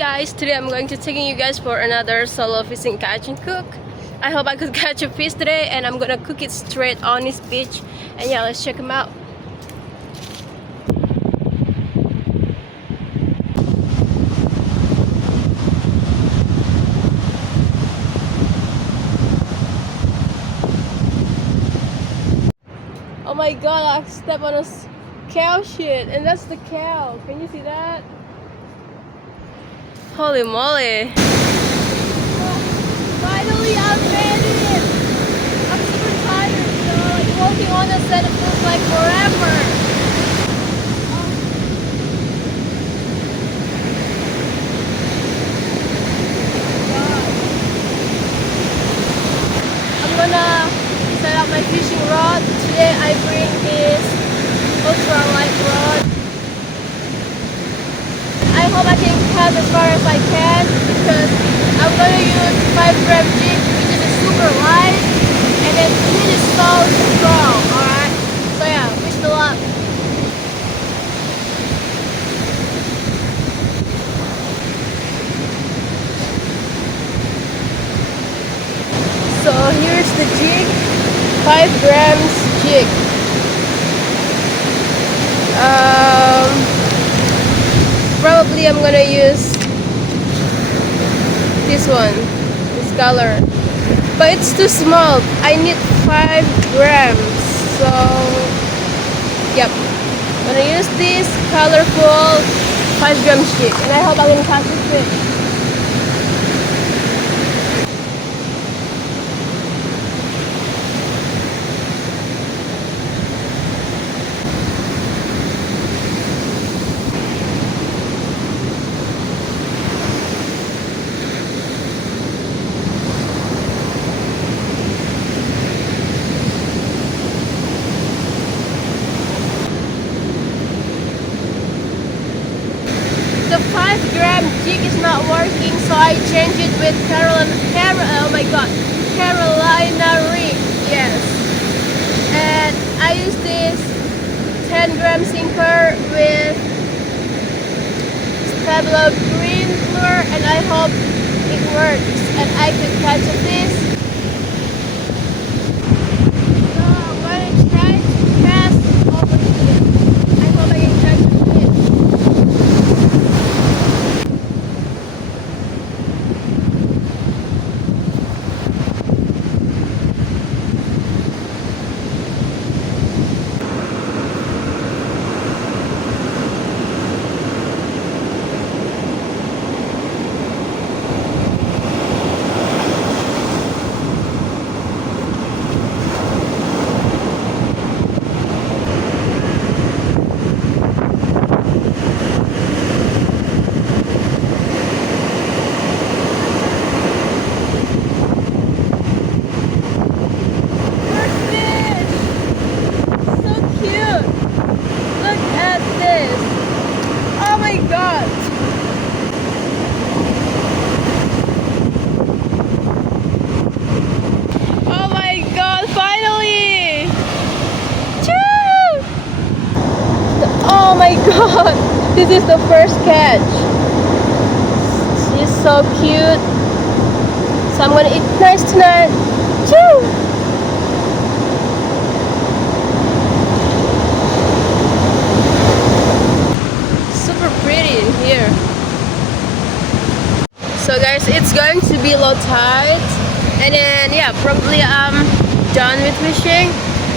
guys, today I'm going to taking you guys for another solo fishing catch and cook. I hope I could catch a fish today, and I'm gonna cook it straight on this beach. And yeah, let's check them out. Oh my god, I stepped on a cow shit, and that's the cow. Can you see that? Holy moly. Finally, I made it! I'm super tired, so like walking on the set it feels like forever. I'm gonna set up my fishing rod. Today I bring this ultra light rod. I hope I can cast as far as I can because I'm gonna use 5-gram jig, which is super light, and then it is so strong. Alright, so yeah, wish me luck. So here's the jig, 5 grams jig. Probably I'm gonna use this one, this color, but it's too small. I need 5 grams, so yep, I'm gonna use this colorful 5-gram jig, and I hope I can catch this fish. The 5-gram jig is not working, so I changed it with Carolina ring. Yes, and I use this 10-gram sinker with Stabilo green lure, and I hope it works and I can catch a fish. So I'm gonna try to cast over here. I hope I can catch a fish. Oh my god, this is the first catch. She's so cute. So I'm gonna eat nice tonight. Choo! Super pretty in here. So guys, it's going to be low tide, and then yeah, probably I'm done with fishing,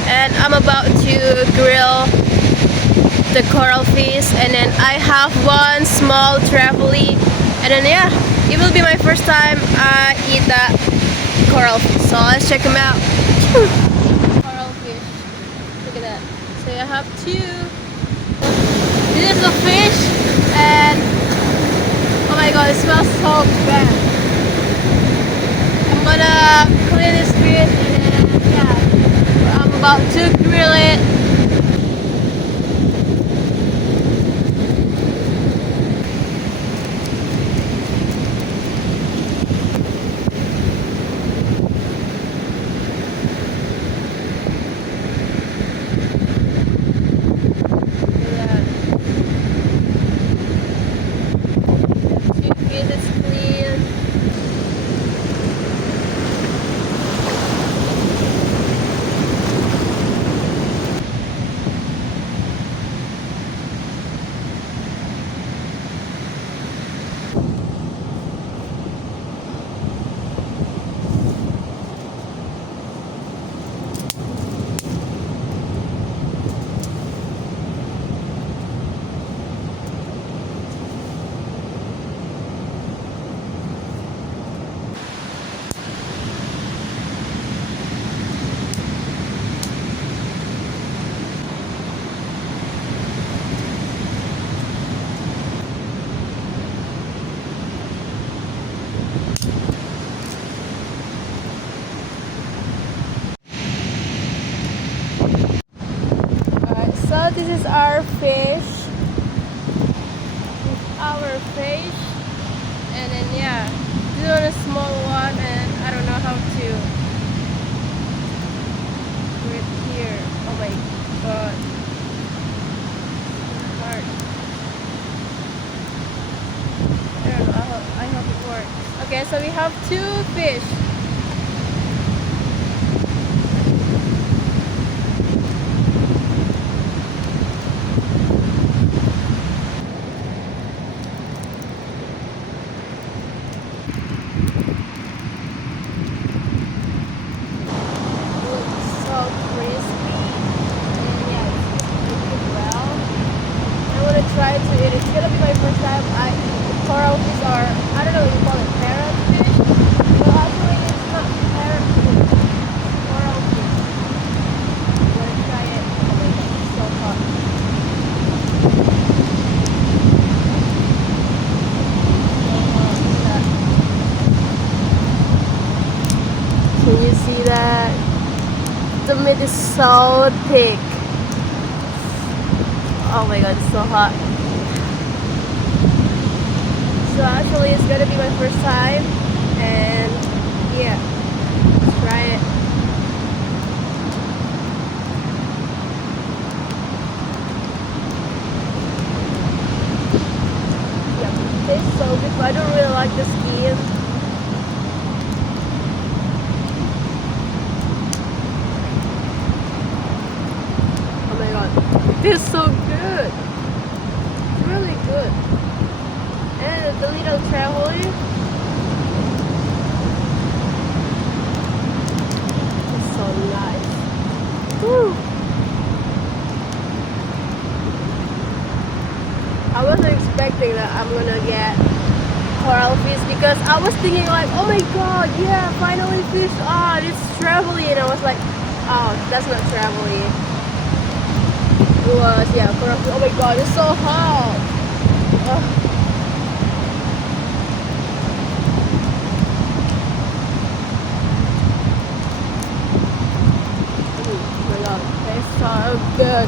and I'm about to grill the coral fish, and then I have one small trevally, and then yeah, it will be my first time I eat that coral fish. So let's check them out. Coral fish, look at that. So I have 2. This is a fish, and oh my god, it smells so bad. I'm gonna clean this fish, and then yeah, I'm about to grill it. this is our fish. Our fish. And then yeah, this one is a small one, and I don't know how to do it here. Oh my god. Hard. I don't know, I hope it works. Okay, so we have 2 fish. So crispy, and yeah, it's cooking well. I want to try to eat it. It's gonna be my first time. Coral fish are, I don't know if you call it parrot fish, but actually it's not parrot fish. It's coral fish. I'm gonna try it. Oh my god, it's so hot. So hot. Look at that. Can you see that? The meat is so thick. Oh my god, it's so hot. So actually it's gonna be my first time, and yeah, let's try it. Yeah, it tastes so good, but I don't really like the skin. Oh my god, it tastes so good. It's really good. And the little trampoline is so nice. Woo. I wasn't expecting that I'm gonna get coral fish, because I was thinking like, oh my god, yeah, finally fish. Ah, it's trampoline. And I was like, oh, that's not trampoline. It was, yeah, coral fish. Oh my god, it's so hot. Ugh. Oh my god, it's so good.